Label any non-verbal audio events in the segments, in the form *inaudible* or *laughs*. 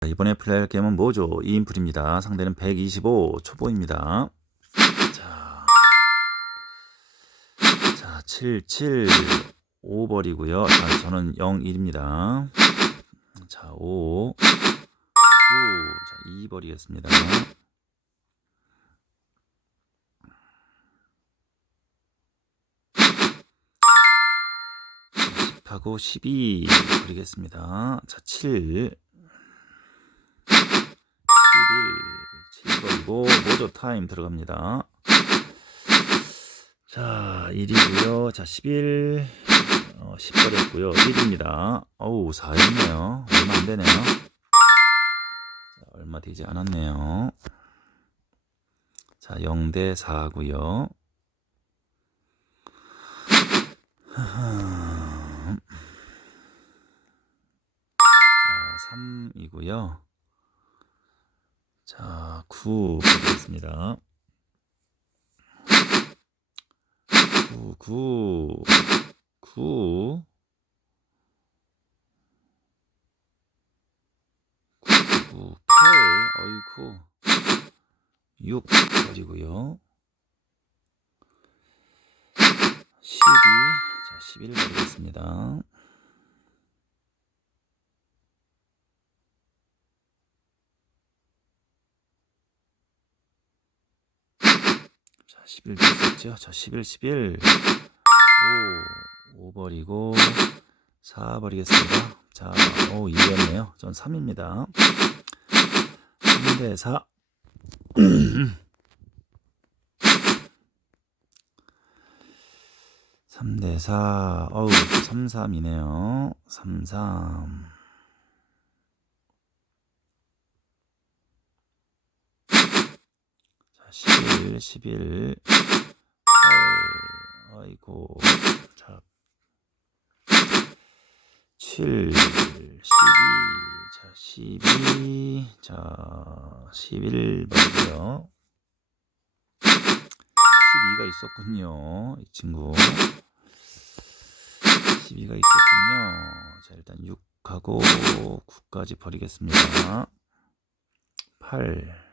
자, 이번에 플레이할 게임은 뭐죠? 2인풀입니다. 상대는 125 초보입니다. 자, 자 7, 7, 5 버리고요. 자, 저는 0, 1입니다. 자, 5, 9, 자, 2 버리겠습니다. 하고 12 버리겠습니다. 자, 7 11 7 버리고 모조 타임 들어갑니다. 자, 1이고요. 자, 11 어, 10 버렸고요. 1입니다. 어우, 4였네요. 얼마 안 되네요. 자, 얼마 되지 않았네요. 자, 0대 4고요. 자, 3이고요. 자, 9 보겠습니다. 9, 9, 9, 9, 8, 어이쿠, 6 버리고요. 12, 자, 11 버리겠습니다. 자, 11 됐죠? 자, 11, 11. 5, 5버리고 4 버리겠습니다. 자, 오, 2였네요. 전 3입니다. 3대 4. 삼대사 어우, 삼삼이네요. 삼삼. 10일, 11, 아이고, 자, 7, 12, 자, 12, 자, 11 말고요. 12가 있었군요. 이 친구. 12가 있었군요. 자, 일단 6하고 9까지 버리겠습니다. 8,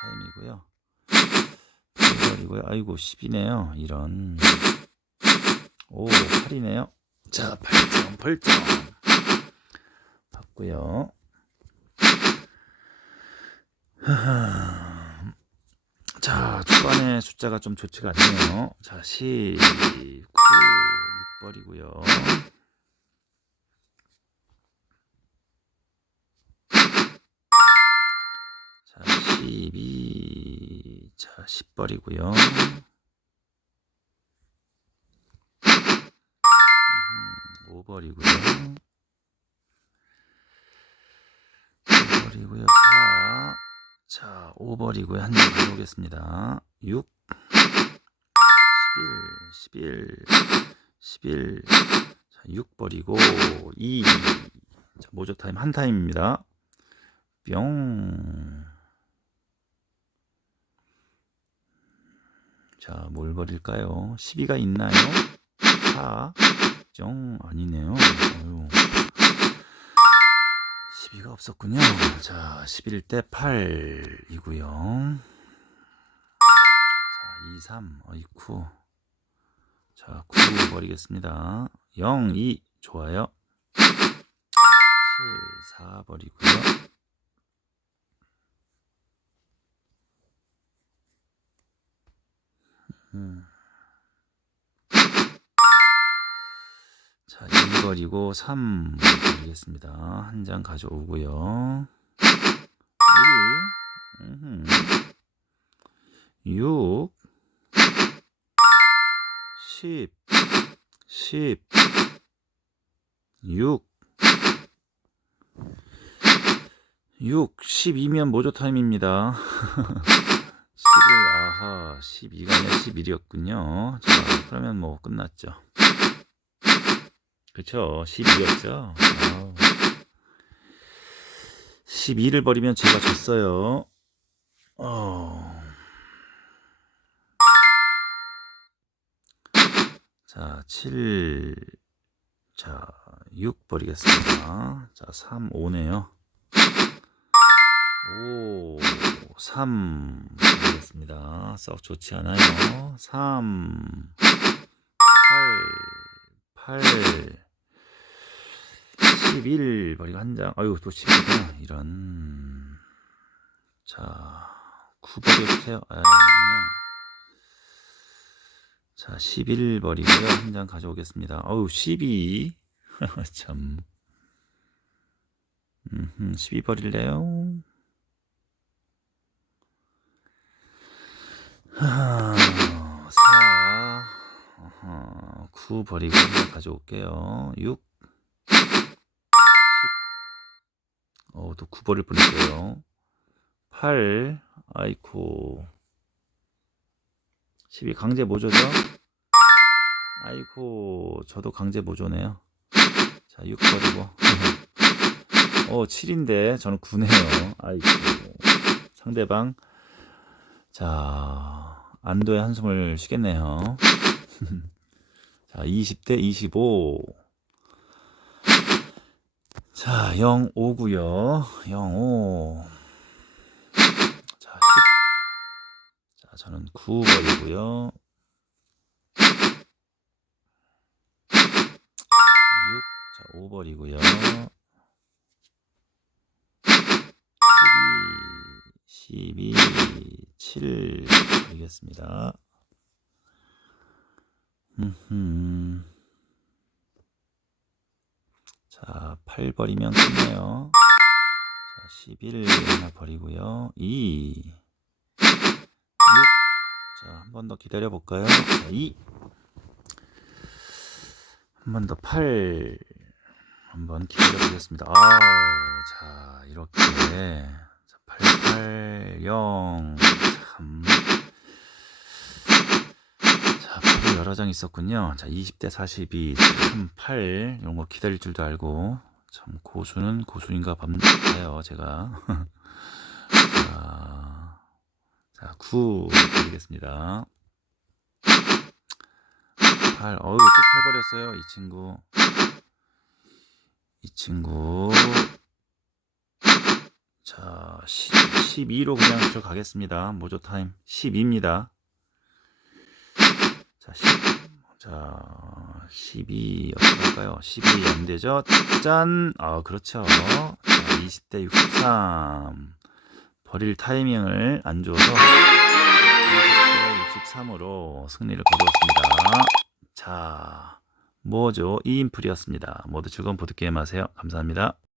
타임이고요. 8이고요. 아이고 10이네요. 이런. 오 8이네요. 자 8점 8점 받고요. *laughs* 자 초반에 숫자가 좀 좋지가 않네요. 자 19, 6 버리고요. 12, 자, 10 버리고요. 5 버리고요. 5 버리고요. 4, 자, 5 버리고요. 한장 가져오겠습니다. 6, 11, 11, 11, 자, 6 버리고 2, 자, 모조 타임 한 타임입니다. 뿅. 자, 뭘 버릴까요? 12가 있나요? 4, 정, 아니네요. 어휴. 12가 없었군요. 자, 11대 8이고요. 자, 2, 3, 어이쿠. 자, 9 버리겠습니다. 0, 2, 좋아요. 7, 4 버리고요. 음. 자, 2 버리고 3 버리겠습니다. 한 장 가져오고요. 1, 음흠. 6, 10, 10, 6, 6, 12면 모조 타임입니다. 11, 아하, 12가 아니라 11이었군요. 자, 그러면 뭐 끝났죠. 그쵸, 12였죠. 12를 버리면 제가 졌어요. 어. 자, 7, 자, 6 버리겠습니다. 자, 3, 5네요. 5, 3 버리겠습니다. 썩 좋지 않아요. 3, 8, 8, 11 버리고 한 장. 아유, 또 11이구나. 이런. 자, 9 버려 주세요. 아. 자, 11 버리고요. 한 장 가져오겠습니다. 어우, 12. *laughs* 참. 음, 12 버릴래요? 9 버리고 가져올게요. 6. 10. 어, 또 9 버릴 뻔했어요. 8. 아이코. 12 강제 모조죠? 아이고, 저도 강제 모조네요. 자, 6 버리고. 어, 7인데, 저는 9네요. 아이고. 상대방. 자, 안도의 한숨을 쉬겠네요. *laughs* 자, 20대 25. 자, 0, 5구요. 0, 5. 자, 10. 자, 저는 9 버리고요. 자, 6. 자, 5 버리고요. 12, 12, 7 버리겠습니다. 음, 자, 8 버리면 끝내요. 자, 11 하나 버리고요. 2, 6. 자, 한 번 더 기다려 볼까요? 자, 2. 한 번 더 8. 한 번 기다려 보겠습니다. 아, 자, 이렇게. 자, 8, 8, 0. 참. 자, 8이 여러 장 있었군요. 자, 20대 42, 3, 8. 이런 거 기다릴 줄도 알고. 참, 고수는 고수인가 봐요, 제가. *laughs* 자, 자, 9 드리겠습니다. 8, 어우, 또 8 버렸어요, 이 친구. 이 친구. 자, 10, 12로 그냥 저 가겠습니다. 모조 타임 12입니다. 자, 10. 자, 12 어떻게 할까요? 12 안 되죠? 짠! 아, 그렇죠. 자, 20대 63. 버릴 타이밍을 안 줘서 20대 63으로 승리를 거두었습니다. 자, 뭐죠? 2인풀이었습니다. 모두 즐거운 보드게임 하세요. 감사합니다.